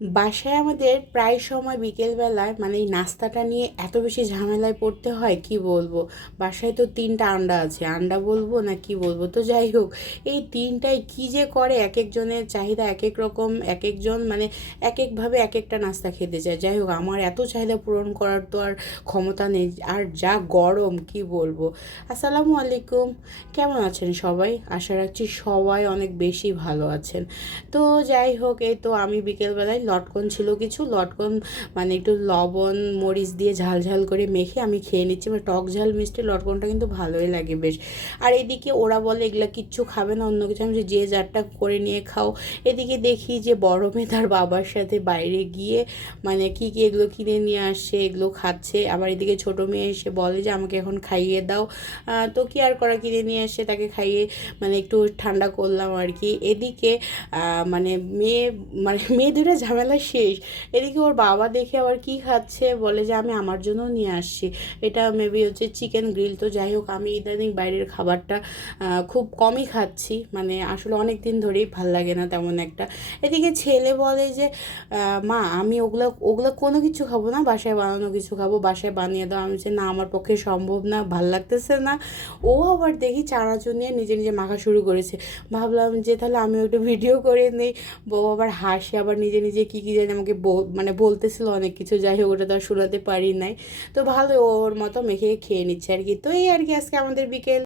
বাসায় আমাদের প্রায় সময় বিকেলবেলায় মানে এই নাস্তাটা নিয়ে এত বেশি ঝামেলায় পড়তে হয় কি বলবো। বাসায় তো 3টা আন্ডা আছে, আন্ডা বলবো না কি বলবো, তো যাই হোক, এই 3টায় কী যে করে, এক একজনের চাহিদা এক এক রকম, এক একজন মানে এক একভাবে এক একটা নাস্তা খেতে চায়। যাই হোক, আমার এত চাহিদা পূরণ করার তো আর ক্ষমতা নেই, আর যা গরম কি বলবো। আসসালামু আলাইকুম, কেমন আছেন সবাই? আশা রাখছি সবাই অনেক বেশি ভালো আছেন। তো যাই হোক, এই তো আমি বিকেলবেলায় লটকন ছিল কিছু লটকন, মানে একটু লবণ মরিচ দিয়ে ঝাল ঝাল করে মেখে আমি খেয়ে নিচ্ছি। মানে টক ঝাল মিষ্টি লটকনটা কিন্তু ভালোই লাগে বেশ। আর এদিকে ওরা বলে এগুলা কিচ্ছু খাবে না, অন্য কিছু। আমি বলছি, যে যারটা করে নিয়ে খাও। এদিকে দেখি যে বড় মেয়ে তার বাবার সাথে বাইরে গিয়ে মানে কি কি এগুলো কিনে নিয়ে আসছে, এগুলো খাচ্ছে। আবার এদিকে ছোটো মেয়ে এসে বলে যে আমাকে এখন খাইয়ে দাও। তো কি আর করা, কিনে নিয়ে এসে তাকে খাইয়ে মানে একটু ঠান্ডা করলাম আর কি। এদিকে মানে মেয়ে মানে মেয়ে দুটো ঝামেলা শেষ। এদিকে ওর বাবা দেখে আবার কি খাচ্ছে, বলে যে আমি আমার জন্যও নিয়ে আসছি। এটা মেবি হচ্ছে চিকেন গ্রিল। তো যাই হোক, আমি ইদানিং বাইরের খাবারটা খুব কমই খাচ্ছি, মানে আসলে অনেক দিন ধরেই ভাল লাগে না তেমন একটা। এদিকে ছেলে বলে যে মা আমি ওগুলো ওগুলো কোনো কিছু খাবো না, বাসায় বানানো কিছু খাবো, বাসায় বানিয়ে দাও। আমি বলছি না, আমার পক্ষে সম্ভব না, ভাল লাগতেছে না। ও আবার দেখি চানাচুর নিয়ে নিজে নিজে মাখা শুরু করেছে। ভাবলাম যে তাহলে আমিও একটু ভিডিও করে নেই। বউ আবার হাসে, আবার নিজে নিজে কী কী জানি আমাকে মানে বলতেছিল অনেক কিছু। যাই হোক, ওটা তো আর শোনাতে পারি নাই। তো ভালো, ওর মতো মেখে খেয়ে নিচ্ছে আর কি। তো এই আর কি, আজকে আমাদের বিকেল।